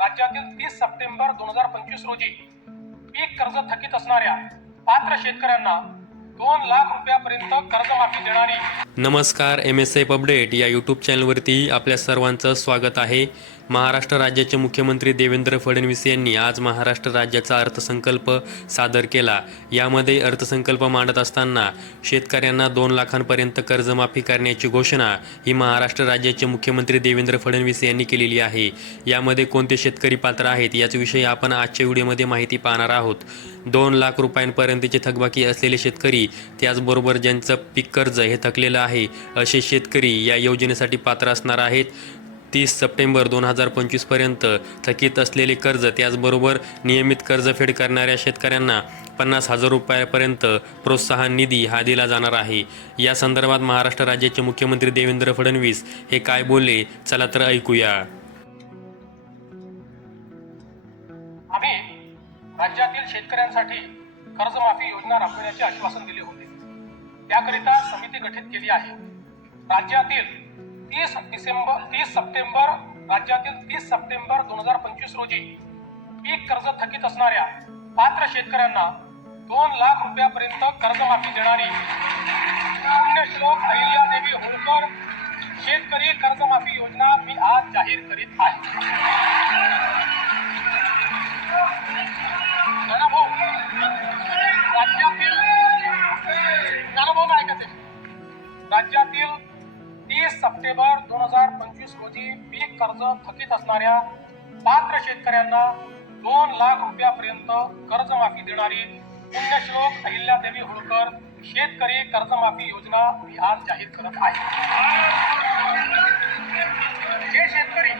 राज्यातील 30 सप्टेंबर 2025 रोजी पीक कर्ज थकीत असणाऱ्या पात्र शेतकऱ्यांना 2 लाख रुपयापर्यंत कर्जमाफी देणारी. नमस्कार, MSF अपडेट या यूट्यूब चॅनलवरती आपल्या सर्वांचं स्वागत आहे. महाराष्ट्र राज्याचे मुख्यमंत्री देवेंद्र फडणवीस यांनी आज महाराष्ट्र राज्याचा अर्थसंकल्प सादर केला. यामध्ये अर्थसंकल्प मांडत असताना शेतकऱ्यांना 2 लाखांपर्यंत कर्जमाफी करण्याची घोषणा ही महाराष्ट्र राज्याचे मुख्यमंत्री देवेंद्र फडणवीस यांनी केलेली आहे. यामध्ये कोणते शेतकरी पात्र आहेत याच्याविषयी आपण आजच्या व्हिडिओमध्ये माहिती पाहणार आहोत. 2 लाख रुपयांपर्यंतचे थकबाकी असलेले शेतकरी, त्याचबरोबर ज्यांचं पीक कर्ज हे थकलेलं आहे असे शेतकरी या योजनेसाठी पात्र असणार आहेत. 30 सप्टेंबर 2025 पर्यंत थकीत असलेले कर्ज, त्याचबरोबर नियमित कर्जफेड करणाऱ्या शेतकऱ्यांना 50,000 रुपयापर्यंत प्रोत्साहन निधी हा दिला जाणार आहे. या संदर्भात महाराष्ट्र राज्याचे मुख्यमंत्री देवेंद्र फडणवीस हे काय बोलले, चला तर ऐकूया. आम्ही राज्यातील शेतकऱ्यांसाठी कर्जमाफी योजना राबविण्याचे आश्वासन दिले होते. त्याकरिता समिती गठीत केली आहे. राज्यातील 30 सप्टेंबर 2025 रोजी पीक कर्ज थकीत असणाऱ्या पात्र शेतकऱ्यांना 2 लाख रुपयापर्यंत कर्जमाफी देणारी पुण्यश्लोक अहिल्यादेवी होळकर शेतकरी कर्जमाफी योजना मी आज जाहीर करीत आहे. राज्यातील 30 सप्टेंबर 2025 रोजी पीक कर्ज थकीत असणाऱ्या पात्र शेतकऱ्यांना 2 लाख रुपयापर्यंत कर्जमाफी देणारी पुण्यश्लोक अहिल्यादेवी होळकर शेतकरी कर्जमाफी योजना मी आज जाहीर करत आहे. जे शेतकरी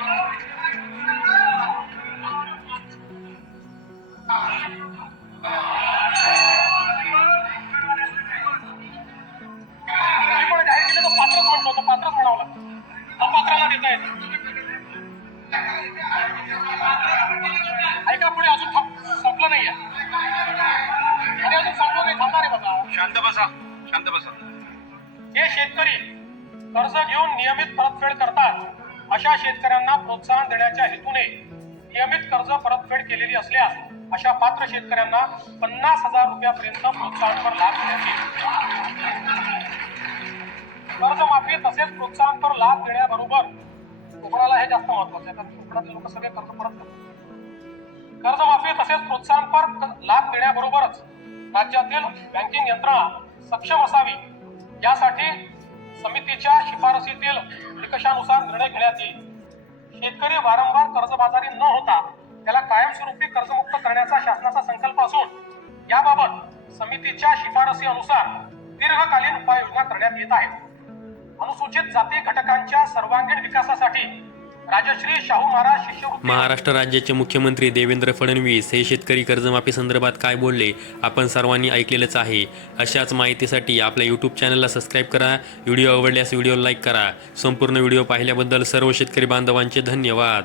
ऐका, पुढे अजून संपलं नाहीये आणि अजून संपलं नाही. थांबणार आहे बघा. शांत बसा. हे शेतकरी कर्ज घेऊन नियमित परतफेड करतात अशा शेतकऱ्यांना प्रोत्साहन देण्याच्या हेतूने नियमित कर्ज परतफेड केलेली असल्यास अशा पात्र शेतकऱ्यांना 50,000 रुपयापर्यंत प्रोत्साहनपर लाभ देण्यात येईल. कर्जमाफी तसेच प्रोत्साहनपर लाभ देण्याबरोबर कोकणाला हे जास्त महत्वाचं आहे, कारण कोकणातले लोक सगळे कर्ज परत करतात. कर्जमाफी तसेच प्रोत्साहनपर लाभ देण्याबरोबरच राज्यातील बँकिंग यंत्रणा सक्षम असावी यासाठी समितीच्या शिफारसीतील निकषानुसार निर्णय घेण्यात येईल. शेतकरी वारंवार कर्जबाजारी न होता त्याला कायमस्वरूपी कर्जमुक्त करण्याचा शासनाचा संकल्प असून याबाबत समितीच्या शिफारसी अनुसार दीर्घकालीन उपाययोजना करण्यात येत आहेत. अनुसूचित जाती घटकांच्या सर्वांगीण विकासासाठी राजश्री शाहू महाराज शिष्यवृत्ती. महाराष्ट्र राज्याचे मुख्यमंत्री देवेंद्र फडणवीस हे शेतकरी कर्जमाफी संदर्भात काय बोलले आपण सर्वांनी ऐकलेलंच आहे. अशाच माहितीसाठी आपल्या यूट्यूब चॅनलला सबस्क्राईब करा. व्हिडिओ आवडल्यास व्हिडिओ लाईक करा. संपूर्ण व्हिडिओ पाहिल्याबद्दल सर्व शेतकरी बांधवांचे धन्यवाद.